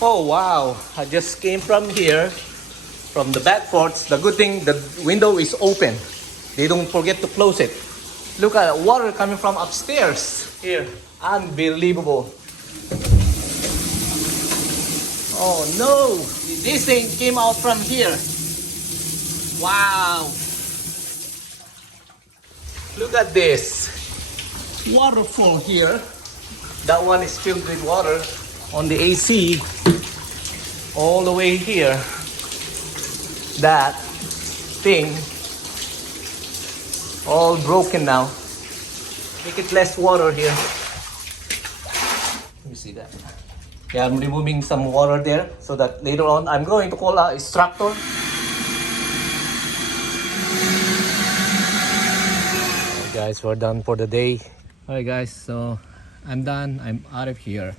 Oh wow, I just came from here, from the back porch. The good thing, the window is open. They don't forget to close it. Look at the water coming from upstairs. Here, unbelievable. Oh no, this thing came out from here. Wow. Look at this. Waterfall here. That one is filled with water on the AC. All the way here. That thing all broken now. Make it less water here. Let me see that. Yeah, I'm removing some water there so that later on I'm going to call a extractor. Alright guys, we're done for the day. Alright guys, so I'm done. I'm out of here.